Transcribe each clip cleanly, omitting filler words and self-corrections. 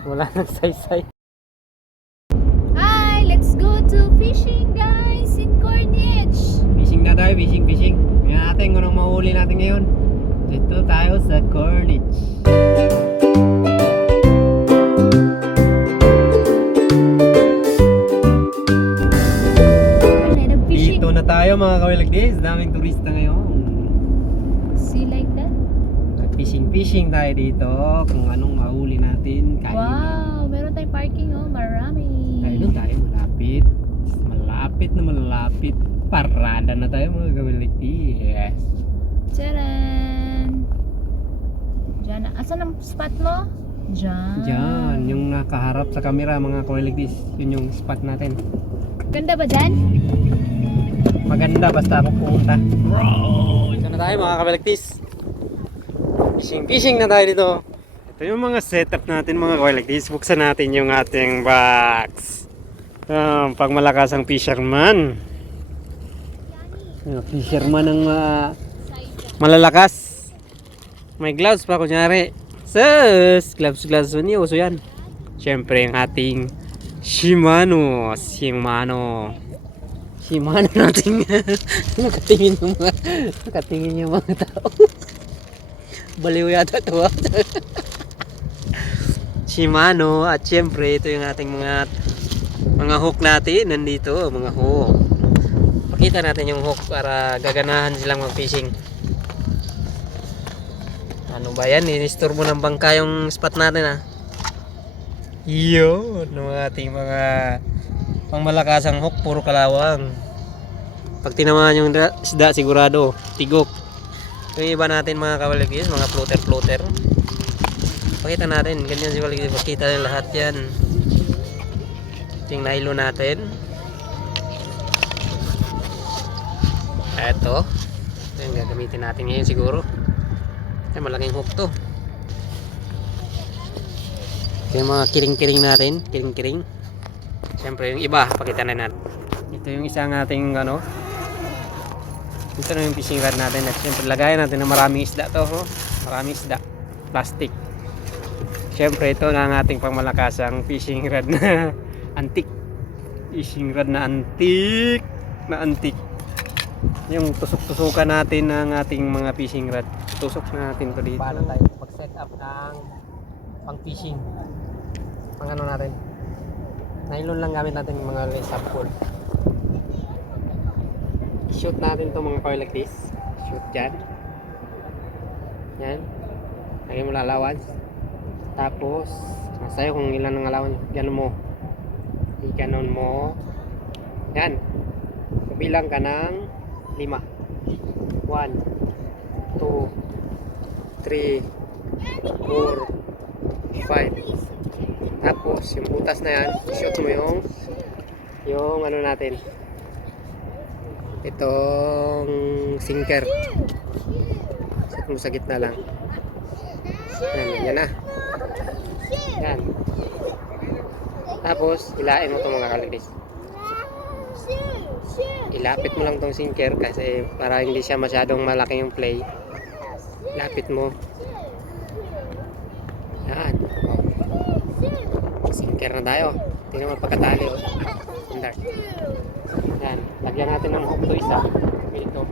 Wala nang saysay. Hi, let's go to fishing guys in Corniche. Fishing na tayo, fishing. Tingnan natin kung anong mahuli natin ngayon. Dito tayo sa Corniche. Fishing. Dito na tayo mga kawilagdis. Daming turista ngayon. See like that? Fishing tayo dito. Kung anong mahuli natin. Wow, meron tayong parking oh, marami. Ayun tayo, malapit. Malapit. Parada na tayo mga kawilagdis. Tcharan! Diyan na. Asan ang spot mo? Diyan, yung nakaharap sa camera mga kawilagdis. Yun yung spot natin. Ganda ba dyan? Maganda basta ako pumunta. Bro! Ito na tayo mga kabalagtis. Fishing na tayo dito. Ito yung mga setup natin mga kabalagtis. Buksan natin yung ating box. Pag malakas ang fisherman. Fisherman ng malalakas. May gloves pa kunyari. Sus! Gloves ni uso yan. Siyempre yung ating Shimano natin. Nakatingin yung mga tao. Baliw yata ito. Shimano at syempre ito yung ating mga hook natin nandito, mga hook. Pakita natin yung hook para gaganahan silang mag-fishing. Ano ba yan? Inisturbo ng bangka yung spot natin ha. Yun, ng ating mga pangmalakasang hook, puro kalawang. Pag tinamaan yung isda, sigurado, tigok. Yung iba natin mga kawaligis, mga floater. Pakita natin, ganyan si kawaligis, pakita nila lahat yan. Yung nylon natin. Eto, yung gagamitin natin ngayon siguro. Ay, malaking hook to. Yung mga kiring-kiring natin, kiring-kiring. Siyempre yung iba, pakita na natin. Ito yung isang ating ito na yung fishing rod natin. At siyempre lagayan natin na maraming isda to. Maraming isda. Plastic. Siyempre ito na ang ating pangmalakasang fishing rod na antik. Fishing rod na antik. Yung tusok-tusukan natin ng ating mga fishing rod. Tusok na natin to dito. Paano tayo mag-set up ng pang-fishing? Pang ano natin? Nylon lang gamit natin yung mga sample. I-shoot natin to mga coil like this. Shoot dyan. Yan. Lagyan mo allowance. Tapos, masayo kung ilan ang allowance. Ganon mo. I-ganon mo. Yan. Kabilang ka ng 5. 1, 2, 3, 4, 5. Tapos yung butas na yan, i-shoot mo yung ano natin, itong sinker. Shoot mo sa gitna lang. Yan na. Yan. Tapos ilain mo itong mga kaligis. Ilapit mo lang itong sinker kasi para hindi siya masyadong malaki yung play. Lapit mo. Yan. Sinker na tayo. Tingnan mo pagkatali oh. Standard. Yan. Lagyan natin ng hook to isa. Ito.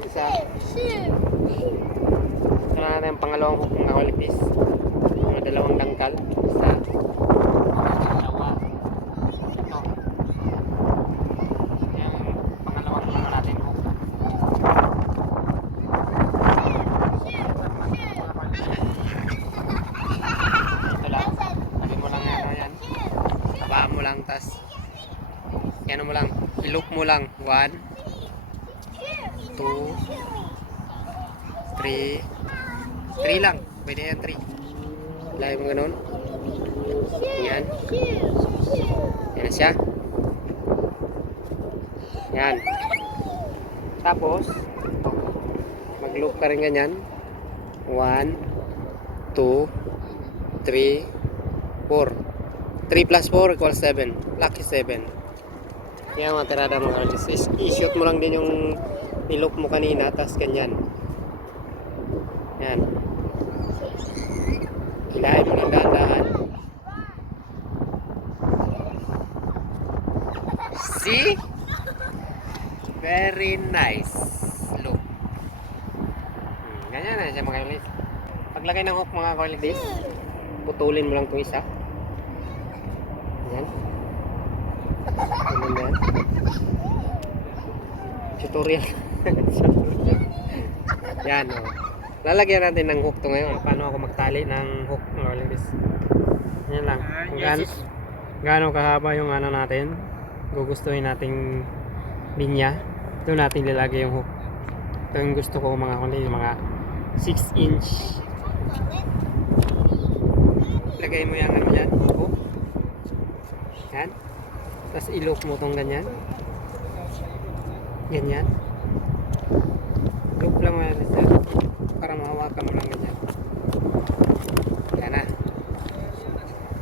Isa. Ito na natin ang pangalawang hook ng kawaligis. Mga dalawang dangkal. Isa. Dalawa. Ito. Yan. Pangalawang hook natin hook. Tas yan mo lang, i-loop mo lang 1 2 3 lang, pwede yan 3. Lagay mo ganun yan na siya yan. Tapos mag-loop ka rin ganyan 1 2 3 4. 3 plus 4 equals 7. Lucky 7. Yan mga tirada mga kaligis. I-shoot mo lang din yung niloop mo kanina. Tapos ganyan. Yan. Hilahin mo ng dahan-dahan. Very nice. Look. Ganyan na siya mga kawalis. Paglagay ng hook mga kawalis this, putulin mo lang itong isa. Yan. Ganyan yan. Tutorial. Yan o. Lalagyan natin ng hook to ngayon. Paano ako magtali ng hook mga kawalis. Yan lang. Kung gaano kahaba yung ano natin, gugustuhin nating linya, ito natin lalagay yung hook. Ito yung gusto ko mga kawalis, mga 6 inch. Lagay mo yung ano dyan, hook. Yan. Tapos ilok mo tong ganyan. Ganyan. Loop lang mo yan sir. Para mahawakan mo lang ganyan. Yan na.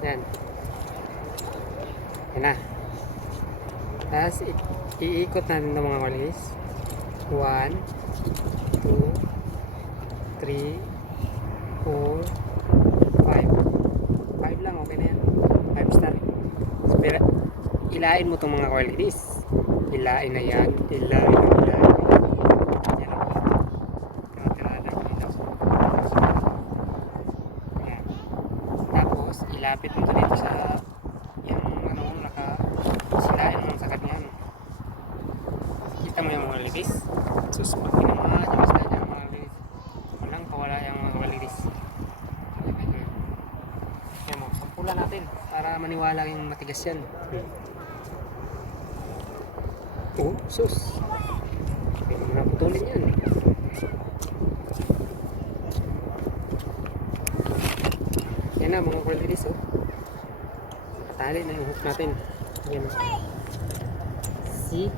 Yan. Yan na. Tapos iikot natin ng mga walis. 1, 2, 3, 4, 5. 5 lang, okay na yan. 5 star. Pero ilain mo itong mga walis. Ilain na yan. Ilain. Yan o. Tira-tira ko dito. Yan. Tapos ilapit mo ito dito sa yung ano silain mo sa kanya. Kita mo yung mga walis. Sus, pagkinamaan yung isda dyan mga walis. Walang kawala yung mga walis. Yan mo, sampulan natin para maniwala yung matigas yan. Oh, sus. Pwede mo na putulin yan. Yan na mga walis oh. Tali na yung hook natin. Yan. See?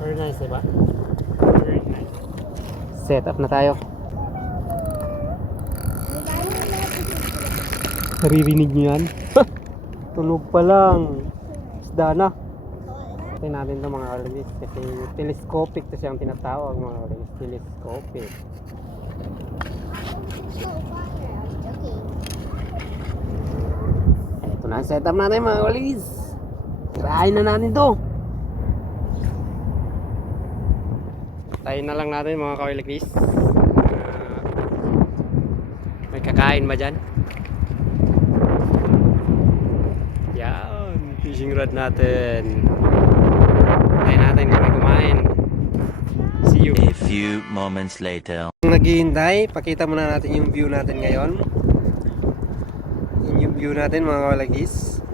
Very nice, diba? Very nice. Set up na tayo. Naririnig nyo yan? Tunog pa lang. Isda na. Tingnan natin ito mga kawalis. Kasi telescopic ito siyang tinatawag mga kawalis. Telescopic. Ito na ang setup natin mga kawalis. Tirahin na natin ito. Tayo na lang natin mga kawalis. May kakain ba dyan? Yan, fishing rod natin. Tayo natin kung may kumain. See you. A few moments later. Naghihintay, pakita muna natin yung view natin ngayon. Yun yung view natin mga kawalis.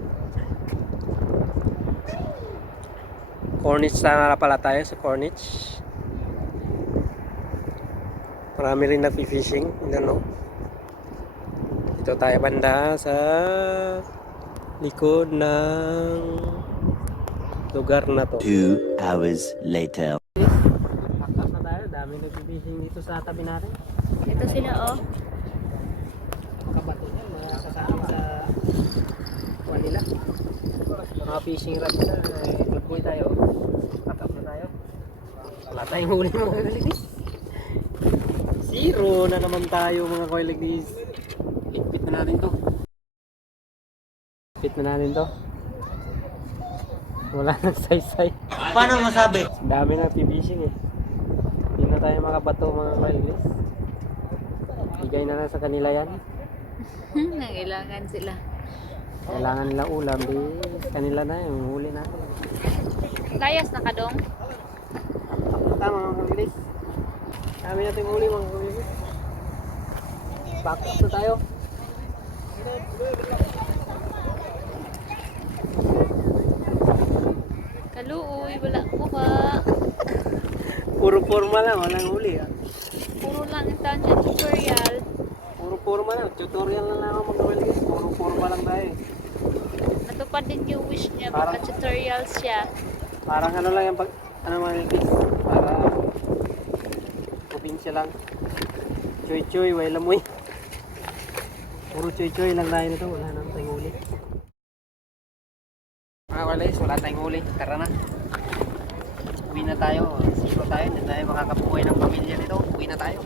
Corniche na pala tayo sa Corniche. Marami rin nag-fishing, no? Dito tayo banda sa likod ng lugar na to. 2 hours later. Pack up na tayo, dami nag-fishing dito sa tabi natin. Ito sila oh. Kabato niya, mga kasama sa kuha nila. Mga fishing rod nila, nagboy tayo. Pack up na tayo. Wala tayong huli mga kaligis. Zero na naman tayo mga kaligis. Higpit na natin to. Higpit na natin to. Wala nang saysay. Paano masabi? Dami na fishing eh. Hindi na tayo makabato mga kaligis. Bigay na lang sa kanila yan. Nangailangan sila. Kailangan nila ulam, di kanila na yung huli natin. Layas na ka dong. Tama mga kaligis. Dami natin huli mga kaligis. Back up na tayo. Kaluoy, wala ko ka. Puro forma lang, walang huli ah. Puro lang ito ang tutorial. Puro forma lang, tutorial na lang ako mag-kaligis. Puro forma lang tayo. Natupad din yung wish niya, Parang- baka tutorial siya. Parang ano lang yung pag, ano mga kaligis. Para probinsya lang. Choy-choy, wala mo eh. Puro choy-choy lang tayo nito, wala nang tayong huli. Mga kaligis, wala tayong huli. Tara na. Uwi na tayo. Zero tayo. Hindi tayo makakabuhay ng pamilya nito. Uwi na tayo.